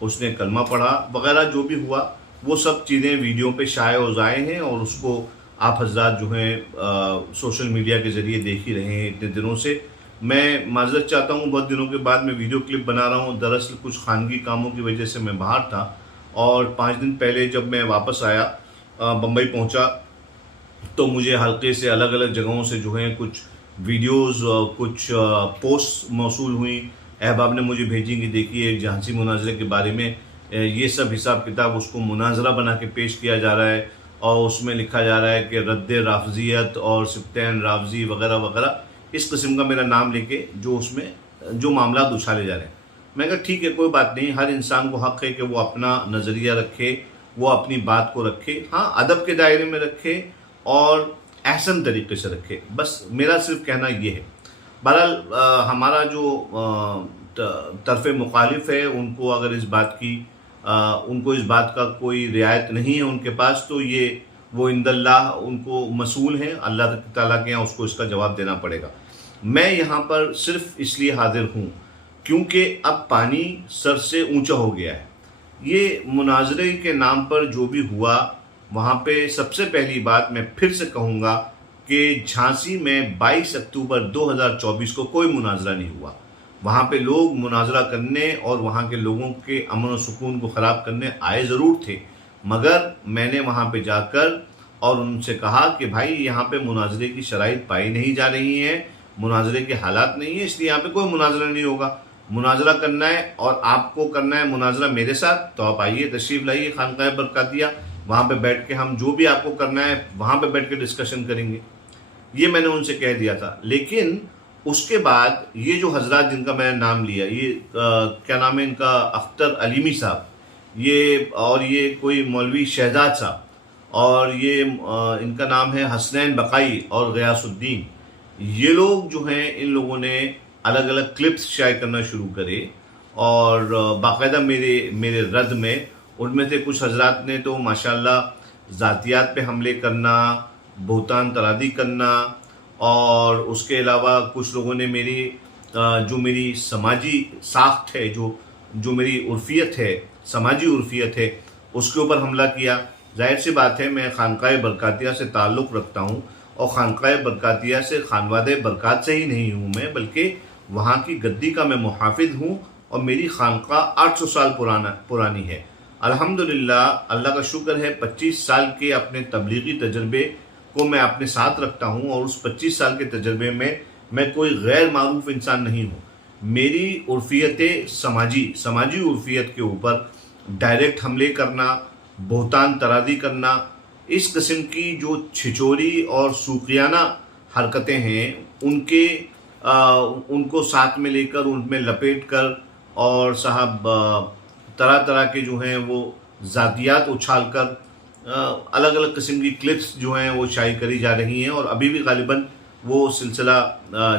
اس نے کلمہ پڑھا وغیرہ جو بھی ہوا وہ سب چیزیں ویڈیو پہ شائع و ضائع ہیں، اور اس کو آپ حضرات جو ہیں سوشل میڈیا کے ذریعے دیکھ ہی رہے ہیں اتنے دنوں سے۔ میں معذرت چاہتا ہوں، بہت دنوں کے بعد میں ویڈیو کلپ بنا رہا ہوں، دراصل کچھ خانگی کاموں کی وجہ سے میں باہر تھا، اور 5 دن پہلے جب میں واپس آیا بمبئی پہنچا تو مجھے حلقے سے الگ الگ جگہوں سے جو ہیں کچھ ویڈیوز کچھ پوسٹ موصول ہوئیں، احباب نے مجھے بھیجی کہ دیکھیے ایک جھانسی مناظرے کے بارے میں یہ سب حساب کتاب اس کو مناظرہ بنا کے پیش کیا جا رہا ہے، اور اس میں لکھا جا رہا ہے کہ رد رافضیت اور سبطین رافضی وغیرہ وغیرہ اس قسم کا میرا نام لے کے جو اس میں جو معاملات اچھالے جا رہے ہیں۔ میں کہا ٹھیک ہے، کوئی بات نہیں، ہر انسان کو حق ہے کہ وہ اپنا نظریہ رکھے، وہ اپنی بات کو رکھے، ہاں ادب کے دائرے میں رکھے اور احسن طریقے سے رکھے، بس میرا صرف کہنا یہ ہے۔ بہرحال ہمارا جو طرف مخالف ہے ان کو اگر اس بات کا کوئی رعایت نہیں ہے ان کے پاس، تو یہ وہ عند اللہ ان کو مسئول ہیں، اللہ تعالیٰ کے یہاں اس کو اس کا جواب دینا پڑے گا۔ میں یہاں پر صرف اس لیے حاضر ہوں کیونکہ اب پانی سر سے اونچا ہو گیا ہے۔ یہ مناظرے کے نام پر جو بھی ہوا وہاں پہ سب سے پہلی بات میں پھر سے کہوں گا کہ جھانسی میں 22 اکتوبر 2024 کو کوئی مناظرہ نہیں ہوا۔ وہاں پہ لوگ مناظرہ کرنے اور وہاں کے لوگوں کے امن و سکون کو خراب کرنے آئے ضرور تھے، مگر میں نے وہاں پہ جا کر اور ان سے کہا کہ بھائی یہاں پہ مناظرے کی شرائط پائی نہیں جا رہی ہیں، مناظرے کے حالات نہیں ہیں، اس لیے یہاں پہ کوئی مناظرہ نہیں ہوگا۔ مناظرہ کرنا ہے اور آپ کو کرنا ہے مناظرہ میرے ساتھ، تو آپ آئیے، تشریف لائیے خانقاہ برکاتیہ، وہاں پہ بیٹھ کے ہم جو بھی آپ کو کرنا ہے وہاں پہ بیٹھ کے ڈسکشن کریں گے۔ یہ میں نے ان سے کہہ دیا تھا۔ لیکن اس کے بعد یہ جو حضرات جن کا میں نے نام لیا، یہ کیا نام ہے ان کا، اختر علیمی صاحب، یہ کوئی مولوی شہزاد صاحب، اور یہ ان کا نام ہے حسنین بقائی اور غیاث الدین، یہ لوگ جو ہیں ان لوگوں نے الگ الگ کلپس شائع کرنا شروع کرے، اور باقاعدہ میرے رد میں ان میں سے کچھ حضرات نے تو ماشاءاللہ ذاتیات پہ حملے کرنا، بہتان ترادی کرنا، اور اس کے علاوہ کچھ لوگوں نے جو میری سماجی ساخت ہے، جو میری عرفیت ہے، سماجی عرفیت ہے، اس کے اوپر حملہ کیا۔ ظاہر سی بات ہے میں خانقاہ برکاتیہ سے تعلق رکھتا ہوں، اور خانقاہ برکاتیہ سے خانوادہ برکات سے ہی نہیں ہوں میں، بلکہ وہاں کی گدی کا میں محافظ ہوں، اور میری خانقاہ 800 سال پرانی ہے۔ الحمدللہ اللہ کا شکر ہے 25 سال کے اپنے تبلیغی تجربے کو میں اپنے ساتھ رکھتا ہوں، اور اس 25 سال کے تجربے میں کوئی غیر معروف انسان نہیں ہوں۔ میری عرفیت سماجی عرفیت کے اوپر ڈائریکٹ حملے کرنا، بہتان ترادی کرنا، اس قسم کی جو چھچوری اور سوقیانہ حرکتیں ہیں ان کو ساتھ میں لے کر، ان میں لپیٹ کر، اور صاحب طرح طرح کے جو ہیں وہ ذاتیات اچھال کر الگ الگ قسم کی کلپس جو ہیں وہ شائع کری جا رہی ہیں، اور ابھی بھی غالباً وہ سلسلہ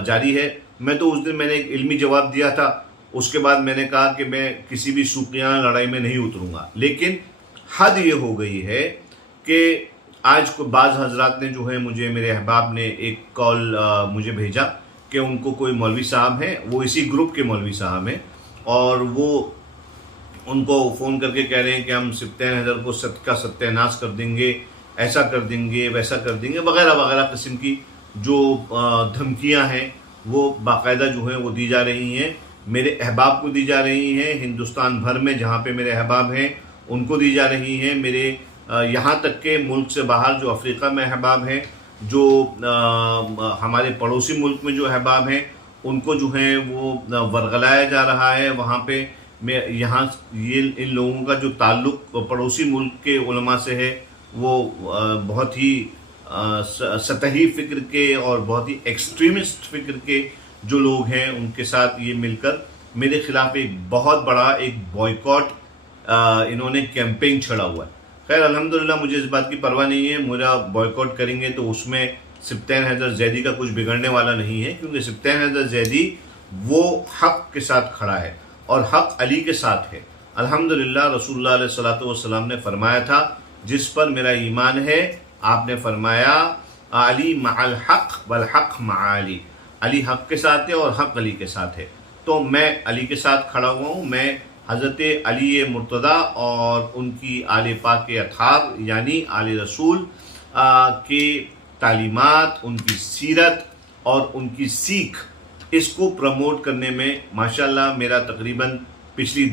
جاری ہے۔ میں تو اس دن میں نے ایک علمی جواب دیا تھا، اس کے بعد میں نے کہا کہ میں کسی بھی سوقیانہ لڑائی میں نہیں اتروں گا، لیکن حد یہ ہو گئی ہے کہ آج کو بعض حضرات نے جو ہے میرے احباب نے ایک کال مجھے بھیجا کہ ان کو کوئی مولوی صاحب ہیں، وہ اسی گروپ کے مولوی صاحب ہیں، اور وہ ان کو فون کر کے کہہ رہے ہیں کہ ہم سبطین حیدر کو ستیہ ناش کر دیں گے، ایسا کر دیں گے، ویسا کر دیں گے، وغیرہ وغیرہ قسم کی جو دھمکیاں ہیں وہ باقاعدہ جو ہیں وہ دی جا رہی ہیں، میرے احباب کو دی جا رہی ہیں، ہندوستان بھر میں جہاں پہ میرے احباب ہیں ان کو دی جا رہی ہیں، میرے یہاں تک کہ ملک سے باہر جو افریقہ میں احباب ہیں، جو ہمارے پڑوسی ملک میں جو احباب ہیں، ان کو جو ہے وہ ورغلایا جا رہا ہے۔ وہاں پہ یہاں ان لوگوں کا جو تعلق پڑوسی ملک کے علماء سے ہے وہ بہت ہی سطحی فکر کے اور بہت ہی ایکسٹریمسٹ فکر کے جو لوگ ہیں ان کے ساتھ یہ مل کر میرے خلاف ایک بہت بڑا ایک بوائیکاٹ انہوں نے کیمپین چھڑا ہوا ہے۔ خیر الحمدللہ مجھے اس بات کی پرواہ نہیں ہے، میرا بوائیکاٹ کریں گے تو اس میں سبطین حیدر زیدی کا کچھ بگڑنے والا نہیں ہے، کیونکہ سبطین حیدر زیدی وہ حق کے ساتھ کھڑا ہے اور حق علی کے ساتھ ہے۔ الحمدللہ رسول اللہ علیہ الصلوۃ والسلام نے فرمایا تھا جس پر میرا ایمان ہے، آپ نے فرمایا علی مع الحق والحق مع علی، علی حق کے ساتھ ہے اور حق علی کے ساتھ ہے۔ تو میں علی کے ساتھ کھڑا ہوا ہوں، میں حضرت علی مرتضیٰ اور ان کی آل پاک اطہار یعنی آل رسول کے تعلیمات، ان کی سیرت اور ان کی سیکھ، اس کو پروموٹ کرنے میں ماشاءاللہ میرا تقریباً پچھلی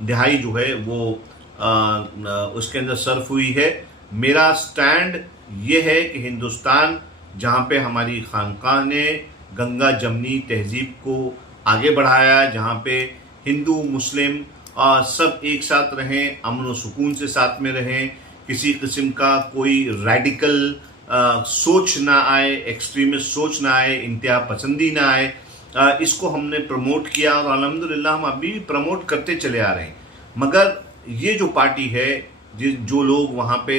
دہائی جو ہے وہ اس کے اندر صرف ہوئی ہے۔ میرا سٹینڈ یہ ہے کہ ہندوستان جہاں پہ ہماری خانقاہ نے گنگا جمنی تہذیب کو آگے بڑھایا، جہاں پہ ہندو مسلم سب ایک ساتھ رہیں، امن و سکون سے ساتھ میں رہیں، کسی قسم کا کوئی ریڈیکل سوچ نہ آئے، ایکسٹریمسٹ سوچ نہ آئے، انتہا پسندی نہ آئے، اس کو ہم نے پروموٹ کیا اور الحمدللہ ہم ابھی بھی پروموٹ کرتے چلے آ رہے ہیں۔ مگر یہ جو پارٹی ہے، جو لوگ وہاں پہ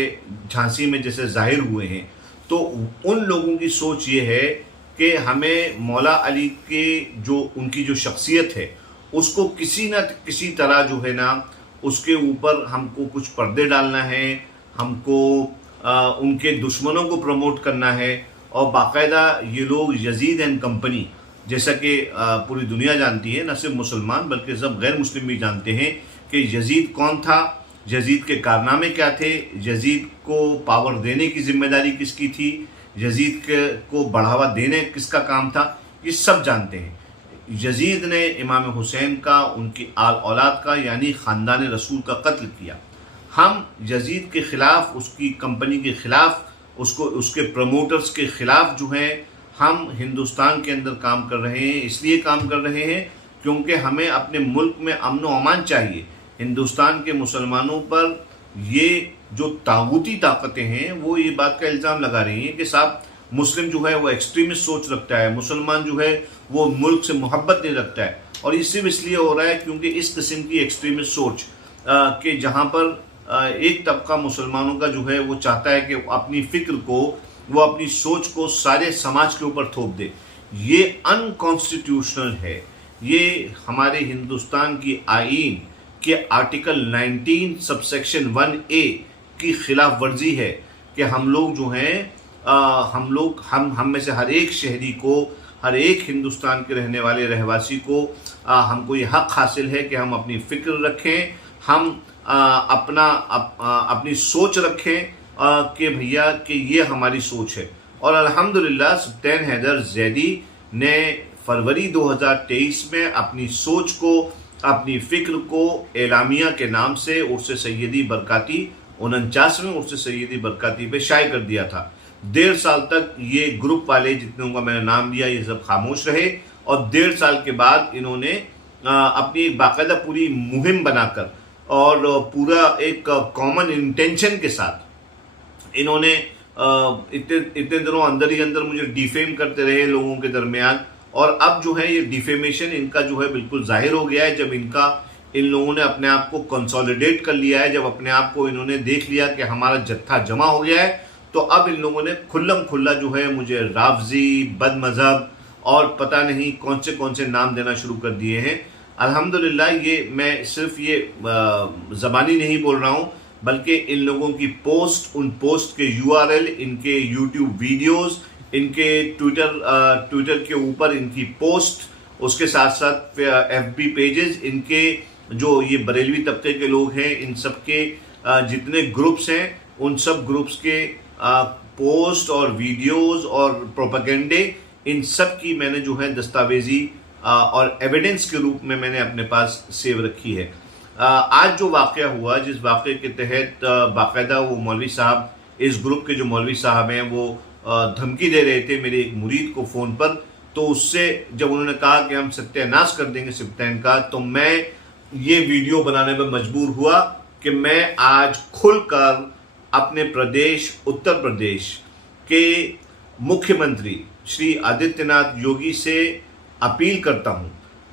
جھانسی میں جیسے ظاہر ہوئے ہیں، تو ان لوگوں کی سوچ یہ ہے کہ ہمیں مولا علی کے ان کی جو شخصیت ہے اس کو کسی نہ کسی طرح جو ہے نا اس کے اوپر ہم کو کچھ پردے ڈالنا ہے، ہم کو ان کے دشمنوں کو پروموٹ کرنا ہے، اور باقاعدہ یہ لوگ یزید اینڈ کمپنی، جیسا کہ پوری دنیا جانتی ہے، نہ صرف مسلمان بلکہ سب غیر مسلم بھی جانتے ہیں کہ یزید کون تھا، یزید کے کارنامے کیا تھے، یزید کو پاور دینے کی ذمہ داری کس کی تھی، یزید کو بڑھاوا دینے کس کا کام تھا، یہ سب جانتے ہیں۔ یزید نے امام حسین کا، ان کی آل اولاد کا یعنی خاندان رسول کا قتل کیا۔ ہم یزید کے خلاف، اس کی کمپنی کے خلاف، اس کے پروموٹرز کے خلاف جو ہیں ہم ہندوستان کے اندر کام کر رہے ہیں۔ اس لیے کام کر رہے ہیں کیونکہ ہمیں اپنے ملک میں امن و امان چاہیے۔ ہندوستان کے مسلمانوں پر یہ جو طاغوتی طاقتیں ہیں وہ یہ بات کا الزام لگا رہی ہیں کہ صاحب مسلم جو ہے وہ ایکسٹریمسٹ سوچ رکھتا ہے، مسلمان جو ہے وہ ملک سے محبت نہیں رکھتا ہے، اور یہ صرف اس لیے ہو رہا ہے کیونکہ اس قسم کی ایکسٹریمسٹ سوچ کہ جہاں پر ایک طبقہ مسلمانوں کا جو ہے وہ چاہتا ہے کہ اپنی فکر کو، وہ اپنی سوچ کو سارے سماج کے اوپر تھوپ دے، یہ ان کانسٹیٹیوشنل ہے۔ یہ ہمارے ہندوستان کی آئین کے آرٹیکل 19 سب سیکشن 1A کی خلاف ورزی ہے کہ ہم لوگ جو ہیں ہم میں سے ہر ایک شہری کو، ہر ایک ہندوستان کے رہنے والے رہواسی کو ہم کو یہ حق حاصل ہے کہ ہم اپنی فکر رکھیں، ہم اپنی سوچ رکھیں کہ بھیا کہ یہ ہماری سوچ ہے۔ اور الحمدللہ سلطان حیدر زیدی نے فروری 2023 میں اپنی سوچ کو، اپنی فکر کو اعلامیہ کے نام سے عرس سیدی برکاتی 49ویں عرس سیدی برکاتی پہ شائع کر دیا تھا۔ 1.5 سال تک یہ گروپ والے جتنوں کا میں نے نام لیا یہ سب خاموش رہے، اور 1.5 سال کے بعد انہوں نے اپنی باقاعدہ پوری مہم بنا کر اور پورا ایک کامن انٹینشن کے ساتھ انہوں نے اتنے دنوں اندر ہی اندر مجھے ڈیفیم کرتے رہے لوگوں کے درمیان، اور اب جو ہے یہ ڈیفیمیشن ان کا جو ہے بالکل ظاہر ہو گیا ہے جب ان لوگوں نے اپنے آپ کو کنسولیڈیٹ کر لیا ہے، جب اپنے آپ کو انہوں نے دیکھ لیا کہ ہمارا جتھا جمع ہو گیا ہے، تو اب ان لوگوں نے کھلم کھلا جو ہے مجھے رافضی، بد مذہب اور پتہ نہیں کون سے نام دینا شروع کر دیے ہیں۔ الحمدللہ یہ میں صرف یہ زبانی نہیں بول رہا ہوں بلکہ ان لوگوں کی ان پوسٹ کے URL، ان کے YouTube ویڈیوز، ان کے ٹویٹر کے اوپر ان کی پوسٹ، اس کے ساتھ ساتھ FB پیجز، ان کے جو یہ بریلوی طبقے کے لوگ ہیں ان سب کے جتنے گروپس ہیں ان سب گروپس کے پوسٹ اور ویڈیوز اور پروپیگنڈے، ان سب کی میں نے جو ہے دستاویزی اور ایویڈنس کے روپ میں نے اپنے پاس سیو رکھی ہے۔ آج جو واقعہ ہوا، جس واقعے کے تحت باقاعدہ وہ مولوی صاحب، اس گروپ کے جو مولوی صاحب ہیں وہ دھمکی دے رہے تھے میرے ایک مرید کو فون پر، تو اس سے جب انہوں نے کہا کہ ہم ستیہ ناش کر دیں گے سبطین کا، تو میں یہ ویڈیو بنانے میں مجبور ہوا کہ میں آج کھل کر اپنے پردیش اتر پردیش کے مکھیہ منتری شری آدتیہ ناتھ یوگی سے اپیل کرتا ہوں،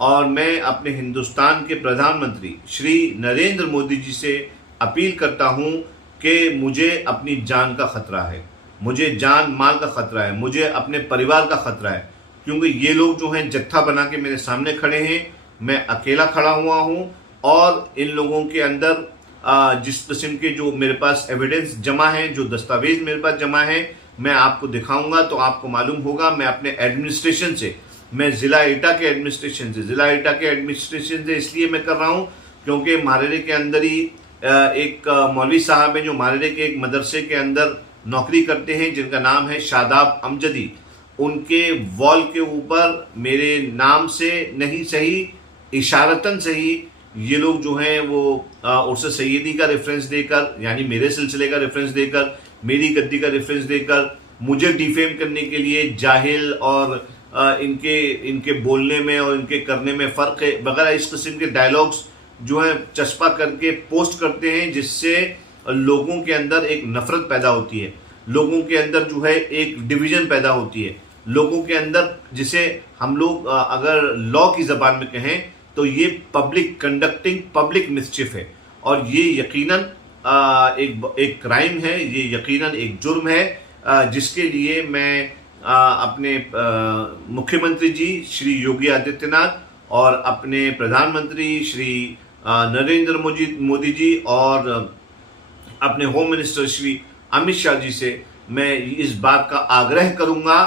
اور میں اپنے ہندوستان کے پردھان منتری شری نریندر مودی جی سے اپیل کرتا ہوں کہ مجھے اپنی جان کا خطرہ ہے، مجھے جان مال کا خطرہ ہے، مجھے اپنے پریوار کا خطرہ ہے، کیونکہ یہ لوگ جو ہیں جتھا بنا کے میرے سامنے کھڑے ہیں، میں اکیلا کھڑا ہوا ہوں، اور ان لوگوں کے اندر جس قسم کے جو میرے پاس ایویڈنس جمع ہیں، جو دستاویز میرے پاس جمع ہیں، میں آپ کو دکھاؤں گا تو آپ کو معلوم ہوگا۔ میں اپنے ایڈمنسٹریشن سے میں ضلع ایٹا کے ایڈمنسٹریشن سے اس لیے میں کر رہا ہوں کیونکہ مارڑے کے اندر ہی ایک مولوی صاحب ہیں جو مارڑے کے ایک مدرسے کے اندر نوکری کرتے ہیں جن کا نام ہے شاداب امجدی. ان کے وال کے اوپر میرے نام سے نہیں صحیح اشارتاً صحیح یہ لوگ جو ہیں وہ عرس سیدی کا ریفرنس دے کر یعنی میرے سلسلے کا ریفرنس دے کر میری گدی کا ریفرنس دے کر مجھے ڈیفیم کرنے کے لیے جاہل اور ان کے بولنے میں اور ان کے کرنے میں فرق ہے وغیرہ اس قسم کے ڈائلاگز جو ہیں چسپا کر کے پوسٹ کرتے ہیں جس سے لوگوں کے اندر ایک نفرت پیدا ہوتی ہے, لوگوں کے اندر جو ہے ایک ڈویژن پیدا ہوتی ہے, لوگوں کے اندر جسے ہم لوگ اگر لا کی زبان میں کہیں تو یہ پبلک کنڈکٹنگ پبلک مسچف ہے اور یہ یقیناً ایک کرائم ہے, یہ یقیناً ایک جرم ہے جس کے لیے میں اپنے مکھیہ منتری جی شری یوگی آدتیہ ناتھ اور اپنے پردھان منتری شری نریندر مودی جی اور اپنے ہوم منسٹر شری امت شاہ جی سے میں اس بات کا آگرہ کروں گا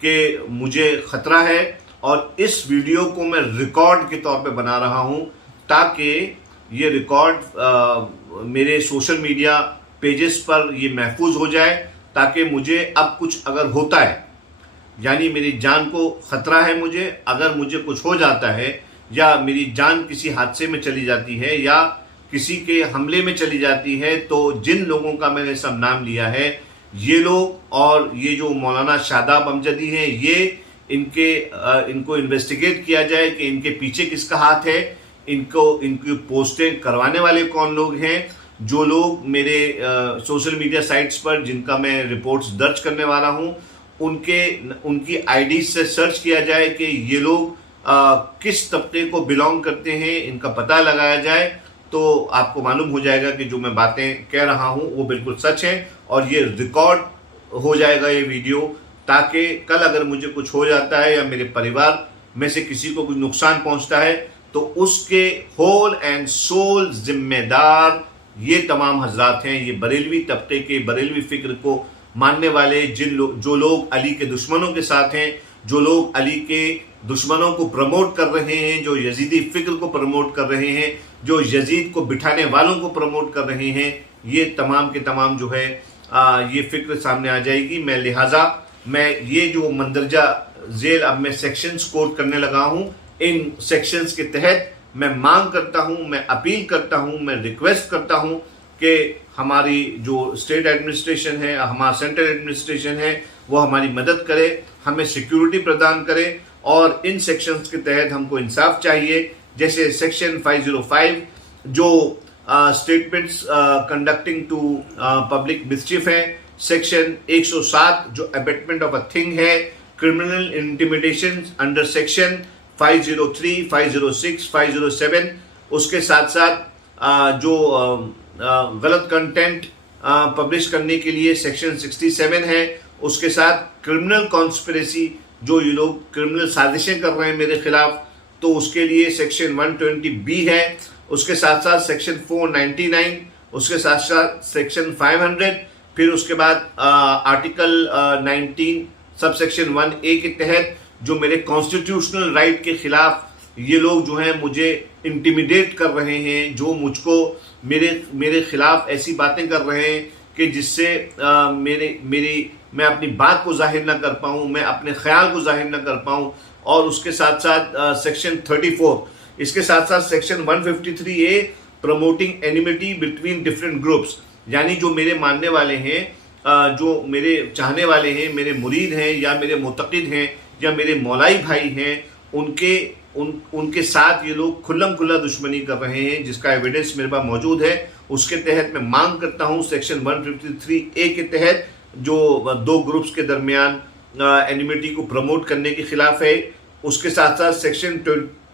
کہ مجھے خطرہ ہے اور اس ویڈیو کو میں ریکارڈ کے طور پہ بنا رہا ہوں تاکہ یہ ریکارڈ میرے سوشل میڈیا پیجز پر یہ محفوظ ہو جائے تاکہ مجھے اب کچھ اگر ہوتا ہے یعنی میری جان کو خطرہ ہے مجھے اگر مجھے کچھ ہو جاتا ہے یا میری جان کسی حادثے میں چلی جاتی ہے یا کسی کے حملے میں چلی جاتی ہے تو جن لوگوں کا میں نے سب نام لیا ہے یہ لوگ اور یہ جو مولانا شاداب امجدی ہیں یہ ان کو انویسٹیگیٹ کیا جائے کہ ان کے پیچھے کس کا ہاتھ ہے, ان کی پوسٹیں کروانے والے کون لوگ ہیں. جو لوگ میرے سوشل میڈیا سائٹس پر جن کا میں رپورٹس درج کرنے والا ہوں ان کی آئی ڈیز سے سرچ کیا جائے کہ یہ لوگ کس طبقے کو بلانگ کرتے ہیں, ان کا پتہ لگایا جائے تو آپ کو معلوم ہو جائے گا کہ جو میں باتیں کہہ رہا ہوں وہ بالکل سچ ہیں اور یہ ریکارڈ ہو جائے گا یہ ویڈیو تاکہ کل اگر مجھے کچھ ہو جاتا ہے یا میرے پریوار میں سے کسی کو کچھ نقصان پہنچتا ہے تو اس کے ہول اینڈ سول ذمہ دار یہ تمام حضرات ہیں, یہ بریلوی طبقے کے بریلوی فکر کو ماننے والے جو لوگ علی کے دشمنوں کے ساتھ ہیں, جو لوگ علی کے دشمنوں کو پروموٹ کر رہے ہیں, جو یزیدی فکر کو پروموٹ کر رہے ہیں, جو یزید کو بٹھانے والوں کو پروموٹ کر رہے ہیں, یہ تمام کے تمام جو ہے یہ فکر سامنے آ جائے گی. میں لہٰذا میں یہ جو مندرجہ ذیل اب میں سیکشنز کوٹ کرنے لگا ہوں ان سیکشنز کے تحت میں مانگ کرتا ہوں, میں اپیل کرتا ہوں, میں ریکویسٹ کرتا ہوں کہ ہماری جو اسٹیٹ ایڈمنسٹریشن ہے, ہمارا سینٹرل ایڈمنسٹریشن ہے وہ ہماری مدد کرے, ہمیں سیکیورٹی پردان کرے اور ان سیکشنز کے تحت ہم کو انصاف چاہیے. جیسے سیکشن 505 جو statements conducting to public mischief ہے, سیکشن 107 جو ابیٹمنٹ آف اے تھنگ ہے, کرمنل انٹیمیڈیشن انڈر سیکشن 503, 506, 507, اس کے ساتھ ساتھ جو غلط کنٹینٹ پبلش کرنے کے لیے سیکشن 67 ہے, اس کے ساتھ کرمنل کانسپریسی جو یہ لوگ کرمنل سازشیں کر رہے ہیں میرے خلاف تو اس کے لیے سیکشن 120B ہے, اس کے ساتھ ساتھ سیکشن 499, اس کے ساتھ ساتھ سیکشن 500, پھر اس کے بعد آرٹیکل 19 سب سیکشن 1A کے تحت جو میرے کانسٹیٹیوشنل رائٹ کے خلاف یہ لوگ جو ہیں مجھے انٹیمیڈیٹ کر رہے ہیں, جو مجھ کو میرے خلاف ایسی باتیں کر رہے ہیں کہ جس سے میں اپنی بات کو ظاہر نہ کر پاؤں, میں اپنے خیال کو ظاہر نہ کر پاؤں. اور اس کے ساتھ ساتھ سیکشن 34, اس کے ساتھ ساتھ section 153A promoting enmity between different groups, یعنی جو میرے ماننے والے ہیں, جو میرے چاہنے والے ہیں, میرے مرید ہیں یا میرے معتقد ہیں یا میرے مولائی بھائی ہیں, ان کے ساتھ یہ لوگ کھلم کھلا دشمنی کر رہے ہیں جس کا ایویڈنس میرے پاس موجود ہے. اس کے تحت میں مانگ کرتا ہوں سیکشن 153A کے تحت جو دو گروپس کے درمیان اینیمیٹی کو پروموٹ کرنے کے خلاف ہے, اس کے ساتھ ساتھ سیکشن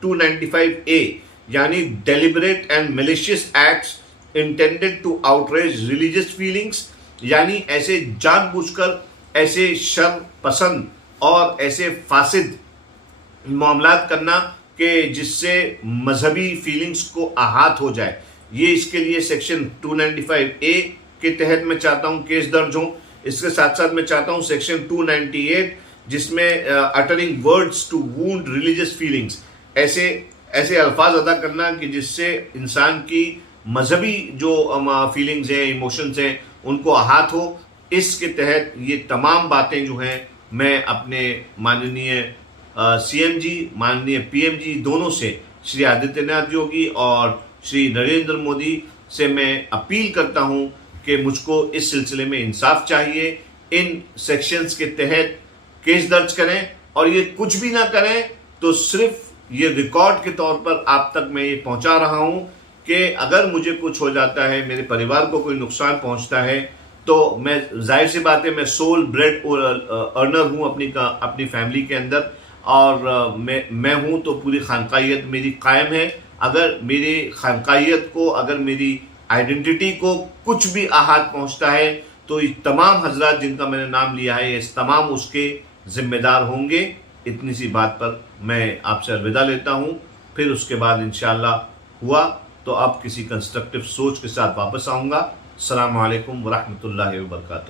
295A یعنی deliberate and malicious acts intended to outrage religious feelings, یعنی ایسے جان بوجھ کر ایسے شر پسند اور ایسے فاسد معاملات کرنا کہ جس سے مذہبی فیلنگز کو آہات ہو جائے. یہ اس کے لیے سیکشن 295A کے تحت میں چاہتا ہوں کیس درج ہوں. اس کے ساتھ ساتھ میں چاہتا ہوں سیکشن 298 جس میں uttering words to wound religious feelings, ایسے الفاظ ادا کرنا کہ جس سے انسان کی مذہبی جو فیلنگز ہیں، ایموشنز ہیں، ان کو احاط ہو. اس کے تحت یہ تمام باتیں جو ہیں میں اپنے ماننیے C M G, ماننیے P M G دونوں سے، شری آدتیہ ناتھ یوگی اور شری نریندر مودی سے میں اپیل کرتا ہوں کہ مجھ کو اس سلسلے میں انصاف چاہیے. ان سیکشنز کے تحت کیس درج کریں، اور یہ کچھ بھی نہ کریں تو صرف یہ ریکارڈ کے طور پر آپ تک میں یہ پہنچا رہا ہوں کہ اگر مجھے کچھ ہو جاتا ہے، میرے پریوار کو کوئی نقصان پہنچتا ہے، تو میں ظاہر سی بات ہے میں سول بریڈ ارنر ہوں اپنی فیملی کے اندر، اور میں ہوں تو پوری خانقاہیت میری قائم ہے. اگر میری خانقاہیت کو، اگر میری آئیڈینٹی کو کچھ بھی آہات پہنچتا ہے تو یہ تمام حضرات جن کا میں نے نام لیا ہے، یہ تمام اس کے ذمہ دار ہوں گے. اتنی سی بات پر میں آپ سے الوداع لیتا ہوں. پھر اس کے بعد انشاءاللہ ہوا تو اب کسی کنسٹرکٹیو سوچ کے ساتھ واپس آؤں گا. السلام علیکم ورحمۃ اللہ وبرکاتہ.